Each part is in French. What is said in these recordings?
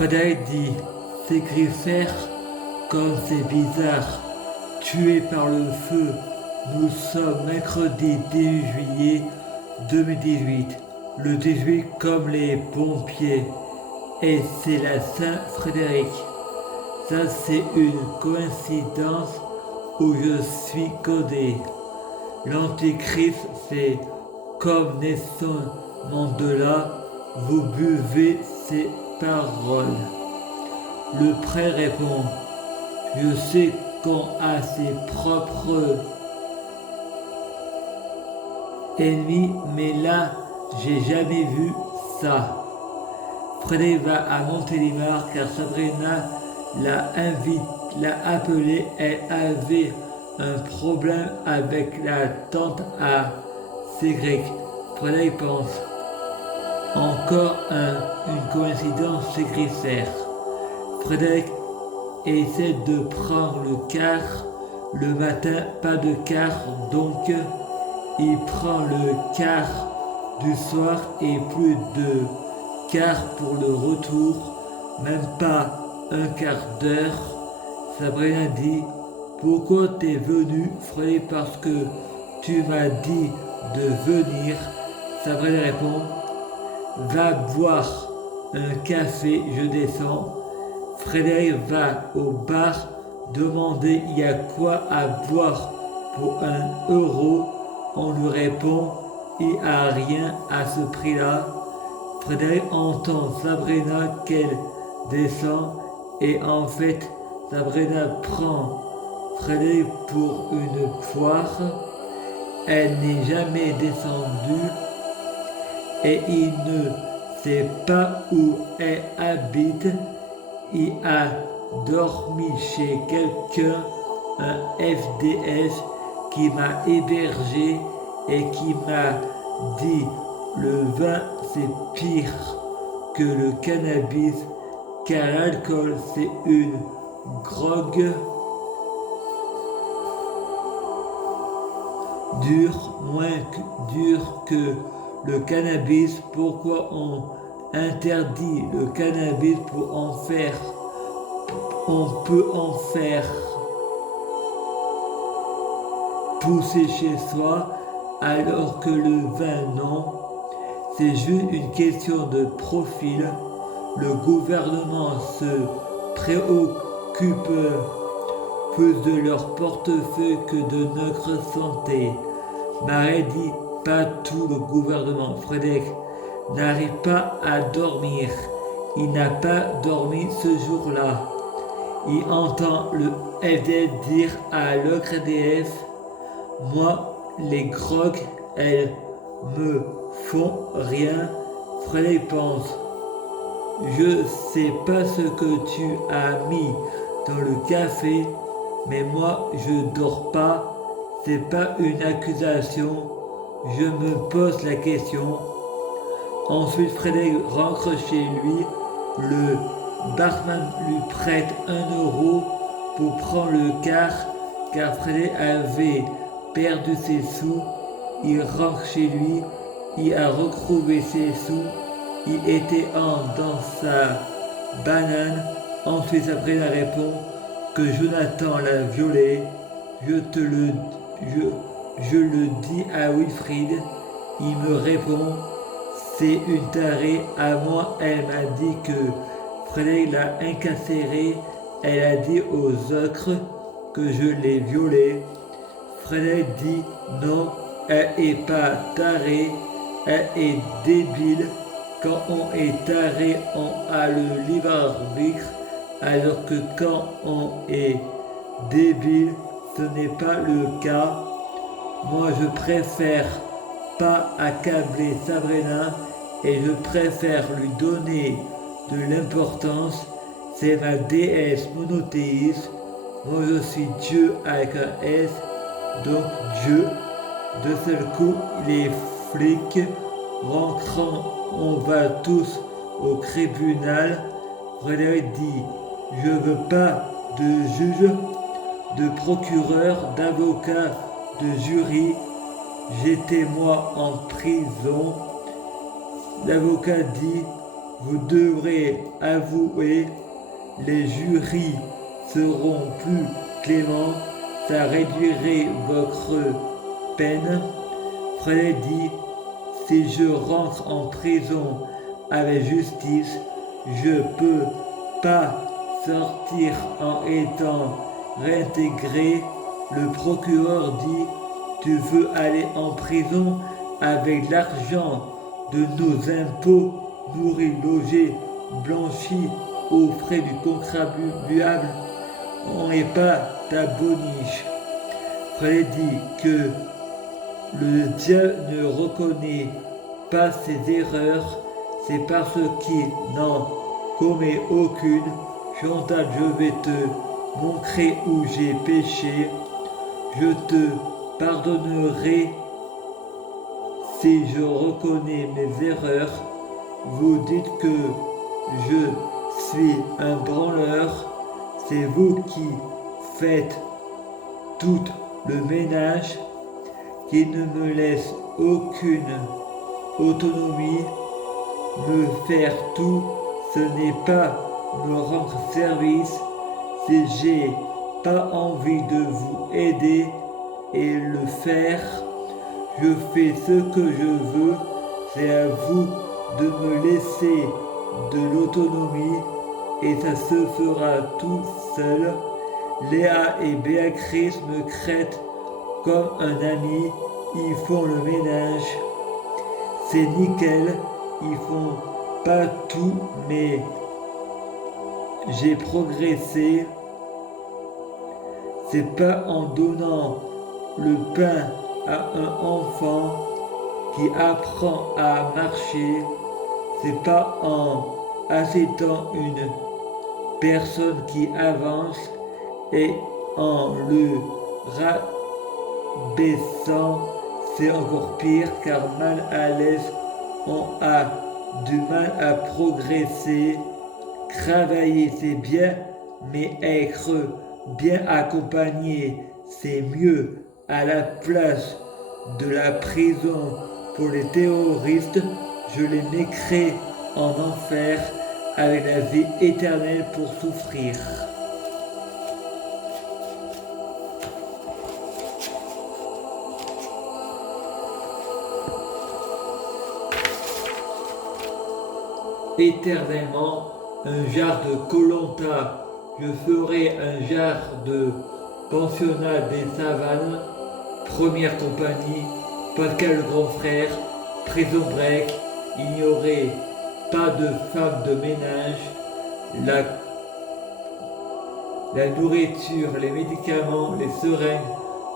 Frédéric dit, ces griffeurs, comme c'est bizarre, tués par le feu. Nous sommes mercredi 18 juillet 2018, le 18 comme les pompiers, et c'est la Saint-Frédéric. Ça c'est une coïncidence où je suis codé. L'Antichrist c'est comme Nelson Mandela, vous buvez ses paroles. Le prêtre répond, je sais qu'on a ses propres ennemis, mais là, j'ai jamais vu ça. Frédéric va à Montélimar car Sabrina l'a appelée. Elle avait un problème avec la tante à Cédric. Frédéric pense. Encore une coïncidence ségrifère. Frédéric essaie de prendre le car. Le matin, pas de car, donc il prend le car du soir et plus de car pour le retour, même pas un quart d'heure. Sabrina dit, pourquoi t'es venu, Frédéric? Parce que tu m'as dit de venir. Sabrina répond, va boire un café, je descends. Frédéric va au bar demander il y a quoi à boire pour 1 €. On lui répond il n'y a rien à ce prix-là. Frédéric entend Sabrina qu'elle descend et en fait Sabrina prend Frédéric pour une poire. Elle n'est jamais descendue et il ne sait pas où elle habite. Il a dormi chez quelqu'un, un FDS qui m'a hébergé et qui m'a dit le vin c'est pire que le cannabis car l'alcool c'est une drogue dure, moins dure que le cannabis. Pourquoi on interdit le cannabis pour en faire? On peut en faire pousser chez soi alors que le vin non. C'est juste une question de profil. Le gouvernement se préoccupe plus de leur portefeuille que de notre santé. Marie dit pas tout le gouvernement. Frédéric n'arrive pas à dormir. Il n'a pas dormi ce jour-là. Il entend le FDS dire à l'autre EDF, moi, les grogues, elles me font rien. Frédéric pense, je sais pas ce que tu as mis dans le café, mais moi, je dors pas. C'est pas une accusation. Je me pose la question. Ensuite, Frédéric rentre chez lui. Le barman lui prête 1 € pour prendre le car Frédéric avait perdu ses sous. Il rentre chez lui. Il a retrouvé ses sous. Il était dans sa banane. Ensuite, Sabrina répond que Jonathan l'a violé. Je le dis à Wilfried. Il me répond, c'est une tarée. À moi, elle m'a dit que Frédéric l'a incarcérée. Elle a dit aux autres que je l'ai violée. Frédéric dit non, elle est pas tarée, elle est débile. Quand on est taré, on a le libre arbitre, alors que quand on est débile, ce n'est pas le cas. Moi, je préfère pas accabler Sabrina et je préfère lui donner de l'importance. C'est ma déesse monothéiste. Moi, je suis Dieu avec un S, donc Dieu. De seul coup, les flics rentrant, on va tous au tribunal. Frédéric dit, je veux pas de juge, de procureur, d'avocat, de jury. J'étais moi en prison. L'avocat dit, vous devrez avouer, les jurys seront plus cléments, ça réduirait votre peine. Fred dit, si je rentre en prison avec justice, je peux pas sortir en étant réintégré. Le procureur dit, tu veux aller en prison avec l'argent de nos impôts, nourris, logés, blanchis aux frais du contribuable. On n'est pas ta boniche. Fred dit que le diable ne reconnaît pas ses erreurs, c'est parce qu'il n'en commet aucune. Chantal, je vais te montrer où j'ai péché. Je te pardonnerai si je reconnais mes erreurs. Vous dites que je suis un branleur. C'est vous qui faites tout le ménage, qui ne me laisse aucune autonomie. Me faire tout, ce n'est pas me rendre service. Si j'ai pas envie de vous aider et le faire, je fais ce que je veux. C'est à vous de me laisser de l'autonomie et ça se fera tout seul. Léa et Béatrice me traitent comme un ami, ils font le ménage. C'est nickel, ils font pas tout, mais j'ai progressé. C'est pas en donnant le pain à un enfant qui apprend à marcher. C'est pas en acceptant une personne qui avance et en le rabaissant. C'est encore pire car mal à l'aise, on a du mal à progresser. Travailler c'est bien, mais être bien accompagné c'est mieux. À la place de la prison pour les terroristes, je les mettrai en enfer avec la vie éternelle pour souffrir. Éternellement, un jar de Koh-Lanta, je ferai un jar de pensionnat des savanes, première compagnie, Pascal le grand frère, Prison Break, il n'y aurait pas de femme de ménage, la nourriture, les médicaments, les seringues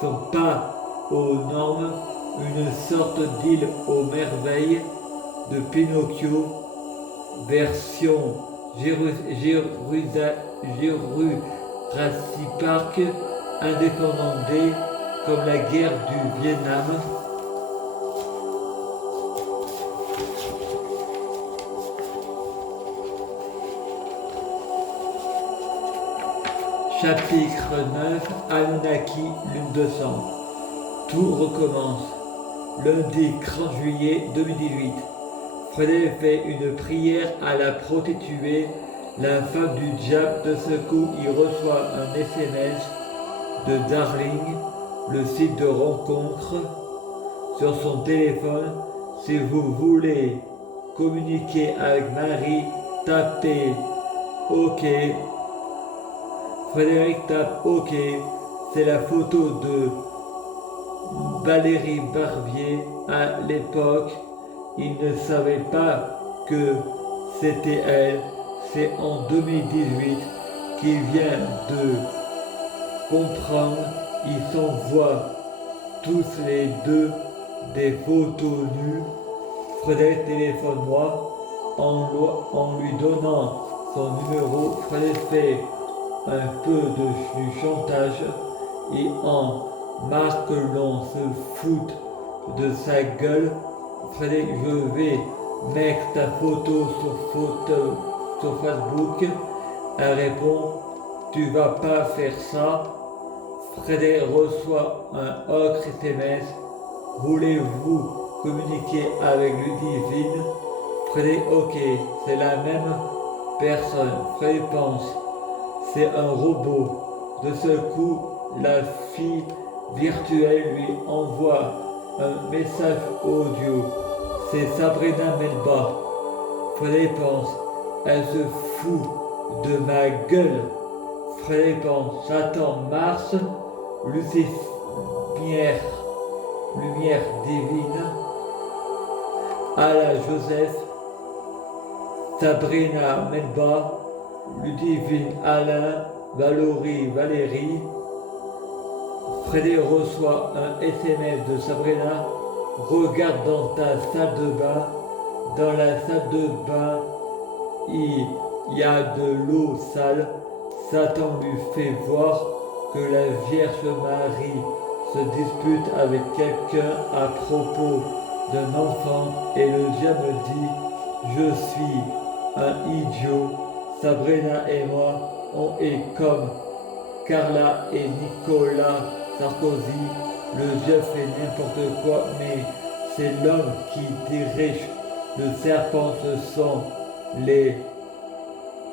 sont pas aux normes, une sorte d'île aux merveilles de Pinocchio, version Jurassic Park, indépendant D, comme la guerre du Vietnam. Chapitre 9, Anunnaki, lune de sang. Tout recommence. Lundi 30 juillet 2018. Fred fait une prière à la prostituée, la femme du diable. De ce coup, il reçoit un SMS de Darling, le site de rencontre, sur son téléphone. Si vous voulez communiquer avec Marie, tapez OK. Frédéric tape OK. C'est la photo de Valérie Barbier à l'époque. Il ne savait pas que c'était elle. C'est en 2018 qu'il vient de comprendre. Ils s'envoient tous les deux des photos nues. Frédéric téléphone-moi en lui donnant son numéro. Frédéric fait un peu du chantage et en marque que l'on se fout de sa gueule. Frédéric, je vais mettre ta photo sur Facebook. Elle répond, tu vas pas faire ça. Frédéric reçoit un autre SMS. Voulez-vous communiquer avec Ludivine? Frédéric, ok, c'est la même personne. Frédéric pense, c'est un robot. De ce coup, la fille virtuelle lui envoie un message audio. C'est Sabrina Melba. Frédéric pense, elle se fout de ma gueule. Frédéric pense, j'attends Mars, Lumière, lumière divine, à la Joseph, Sabrina Melba, Ludivine Alain, Valérie. Frédéric reçoit un SMS de Sabrina. Regarde dans ta salle de bain. Dans la salle de bain, il y a de l'eau sale. Satan lui fait voir que la Vierge Marie se dispute avec quelqu'un à propos d'un enfant et le diable dit: je suis un idiot. Sabrina et moi, on est comme Carla et Nicolas Sarkozy. Le Dieu fait n'importe quoi, mais c'est l'homme qui dirige. Le serpent, ce sont les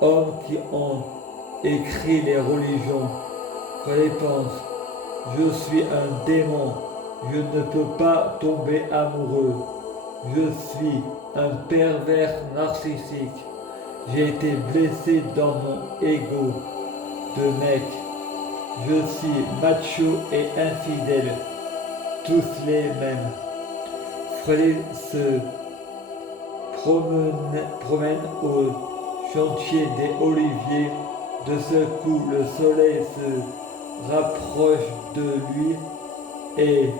hommes qui ont écrit les religions. Frédéric pense, je suis un démon, je ne peux pas tomber amoureux. Je suis un pervers narcissique. J'ai été blessé dans mon ego de mec. Je suis macho et infidèle, tous les mêmes. Frédéric se promène au chantier des oliviers. De ce coup, le soleil se rapproche de lui et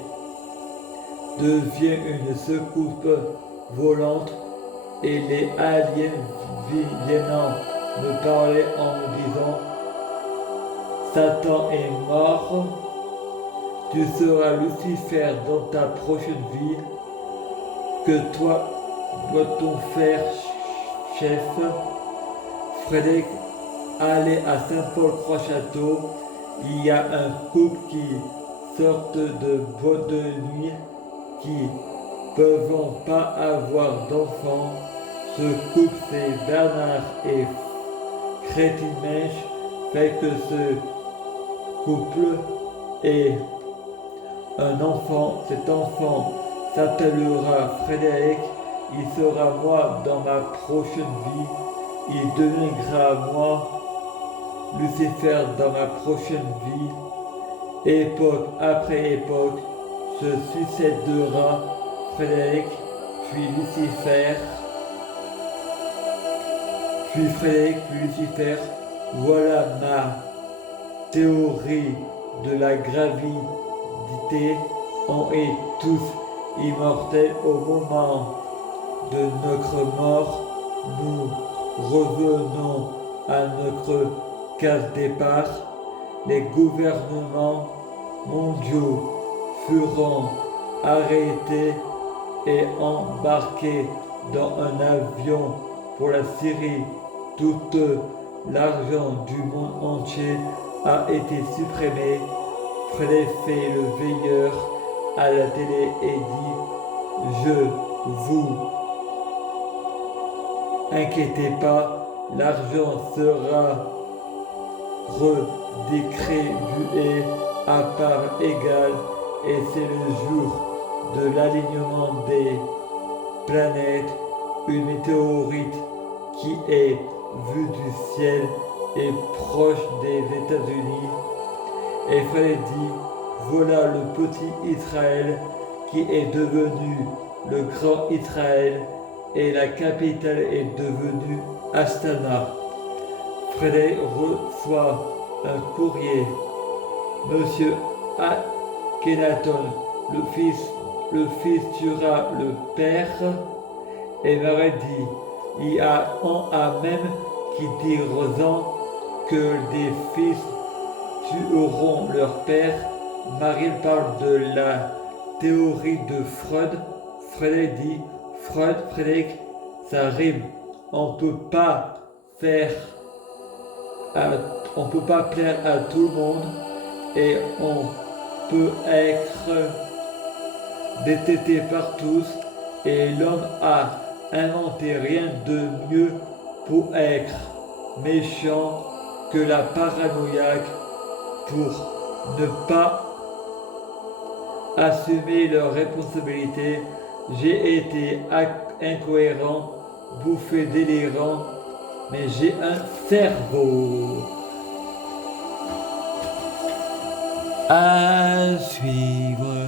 devient une secoupe volante, et les aliens viennent me parler en me disant: Satan est mort, tu seras Lucifer dans ta prochaine vie. Que toi doit-on faire, chef? Frédéric allait à Saint-Paul-Croix-Château. Il y a un couple qui sortent de boîte de nuit qui ne peuvent pas avoir d'enfants. Ce couple, c'est Bernard et Crétimèche, fait que ce couple est un enfant. Cet enfant s'appellera Frédéric. Il sera moi dans ma prochaine vie. Il deviendra moi, Lucifer, dans ma prochaine vie. Époque après époque se succédera Frédéric, puis Lucifer, puis Frédéric, puis Lucifer. Voilà ma théorie de la gravité. On est tous immortels au moment de notre mort. Nous revenons à notre case départ. Les gouvernements mondiaux furent arrêtés et embarqués dans un avion pour la Syrie. Tout l'argent du monde entier a été supprimé. Frédéric fait le veilleur à la télé et dit: je vous inquiétez pas, l'argent sera redistribué à part égale, et c'est le jour de l'alignement des planètes. Une météorite qui est vue du ciel et proche des États-Unis. Et Frédéric dit: voilà le petit Israël qui est devenu le grand Israël, et la capitale est devenue Astana. Frédéric reçoit un courrier. Monsieur Akhenaton, le fils tuera le père. Et Marie dit: il y a même qui diront que des fils tueront leur père. Marie parle de la théorie de Freud. Frédéric dit: Frédéric, ça rime. On peut pas plaire à tout le monde, et on peut être détesté par tous, et l'homme a inventé rien de mieux pour être méchant que la paranoïaque pour ne pas assumer leurs responsabilités. J'ai été incohérent, bouffé délirant, mais j'ai un cerveau. À suivre.